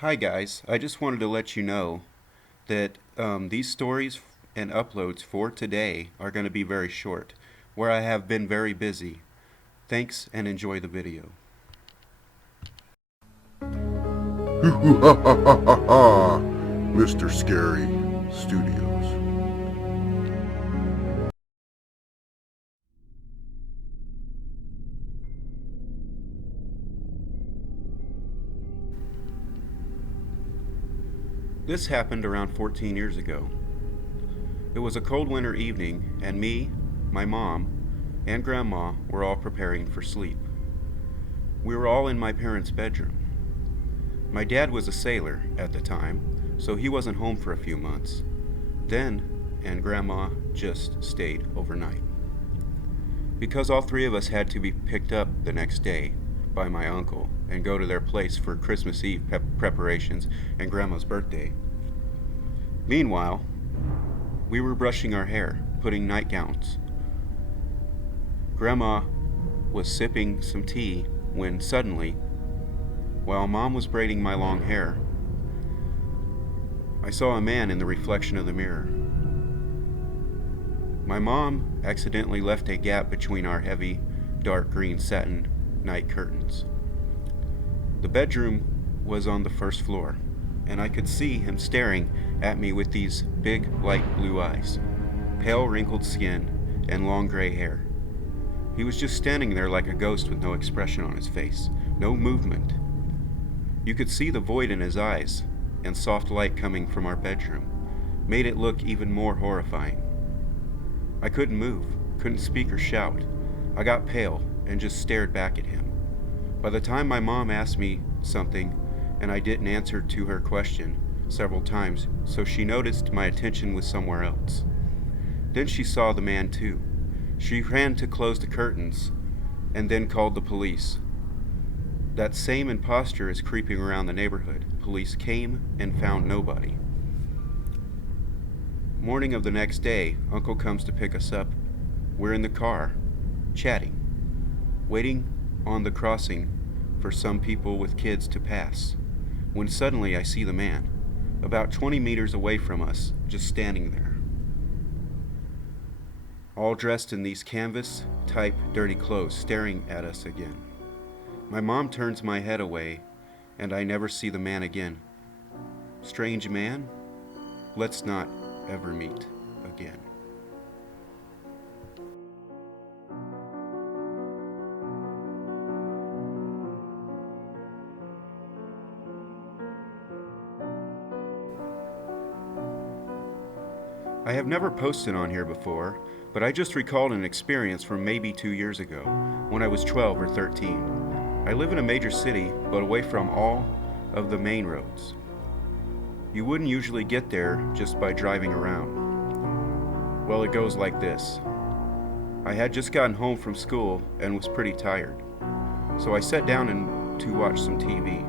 Hi guys, I just wanted to let you know that these stories and uploads for today are going to be very short, where I have been very busy. Thanks and enjoy the video. Mr. Scary Studios. This happened around 14 years ago. It was a cold winter evening, and me, my mom, and Grandma were all preparing for sleep. We were all in my parents' bedroom. My dad was a sailor at the time, so he wasn't home for a few months. Then, and Grandma just stayed overnight. Because all three of us had to be picked up the next day by my uncle and go to their place for Christmas Eve preparations and Grandma's birthday. Meanwhile, we were brushing our hair, putting nightgowns. Grandma was sipping some tea when suddenly, while Mom was braiding my long hair, I saw a man in the reflection of the mirror. My mom accidentally left a gap between our heavy, dark green satin night curtains. The bedroom was on the first floor, and I could see him staring at me with these big, light blue eyes, pale, wrinkled skin, and long gray hair. He was just standing there like a ghost with no expression on his face, no movement. You could see the void in his eyes, and soft light coming from our bedroom made it look even more horrifying. I couldn't move, couldn't speak or shout. I got pale and just stared back at him. By the time my mom asked me something and I didn't answer to her question several times, so she noticed my attention was somewhere else. Then she saw the man too. She ran to close the curtains and then called the police. That same impostor is creeping around the neighborhood. Police came and found nobody. Morning of the next day, Uncle comes to pick us up. We're in the car, chatting, waiting on the crossing for some people with kids to pass, when suddenly I see the man, about 20 meters away from us, just standing there. All dressed in these canvas-type dirty clothes, staring at us again. My mom turns my head away, and I never see the man again. Strange man? Let's not ever meet again. I have never posted on here before, but I just recalled an experience from maybe 2 years ago, when I was 12 or 13. I live in a major city, but away from all of the main roads. You wouldn't usually get there just by driving around. Well, it goes like this. I had just gotten home from school and was pretty tired, so I sat down to watch some TV.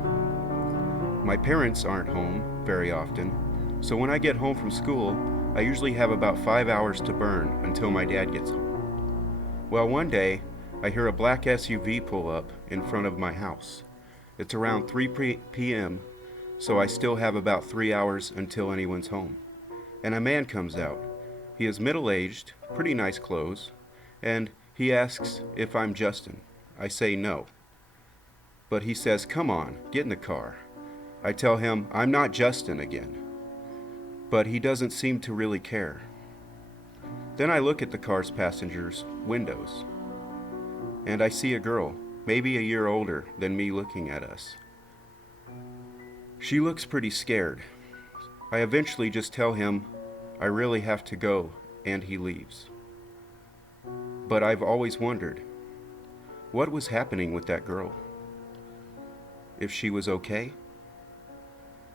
My parents aren't home very often, so when I get home from school, I usually have about 5 hours to burn until my dad gets home. Well, one day, I hear a black SUV pull up in front of my house. It's around 3 p.m., so I still have about 3 hours until anyone's home. And a man comes out. He is middle-aged, pretty nice clothes, and he asks if I'm Justin. I say no. But he says, "Come on, get in the car." I tell him I'm not Justin again. But he doesn't seem to really care. Then I look at the car's passengers' windows, and I see a girl, maybe a year older than me, looking at us. She looks pretty scared. I eventually just tell him I really have to go, and he leaves. But I've always wondered, what was happening with that girl? If she was okay?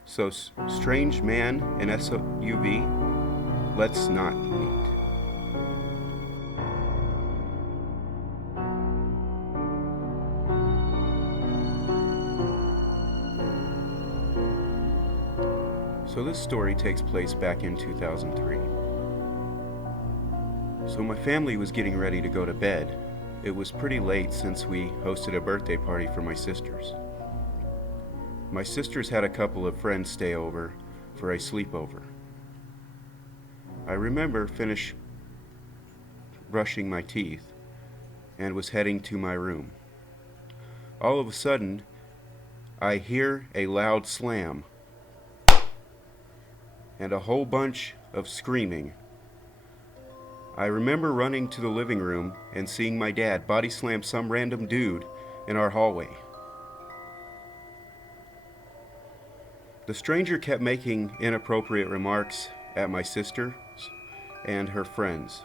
So, strange man in SUV, let's not meet. So this story takes place back in 2003. So my family was getting ready to go to bed. It was pretty late since we hosted a birthday party for my sisters. My sisters had a couple of friends stay over for a sleepover. I remember finished brushing my teeth and was heading to my room. All of a sudden, I hear a loud slam and a whole bunch of screaming. I remember running to the living room and seeing my dad body slam some random dude in our hallway. The stranger kept making inappropriate remarks at my sisters and her friends,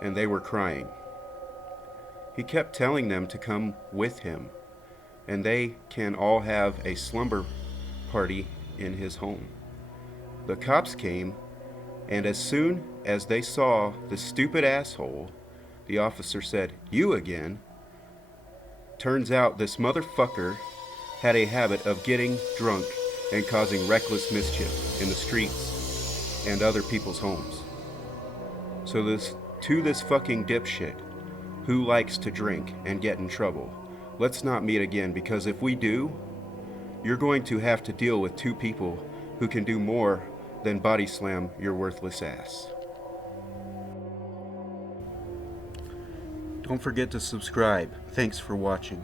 and they were crying. He kept telling them to come with him, and they can all have a slumber party in his home. The cops came, and as soon as they saw the stupid asshole, the officer said, "You again?" Turns out this motherfucker had a habit of getting drunk and causing reckless mischief in the streets and other people's homes. So this fucking dipshit who likes to drink and get in trouble, let's not meet again, because if we do, you're going to have to deal with two people who can do more than body slam your worthless ass. Don't forget to subscribe. Thanks for watching.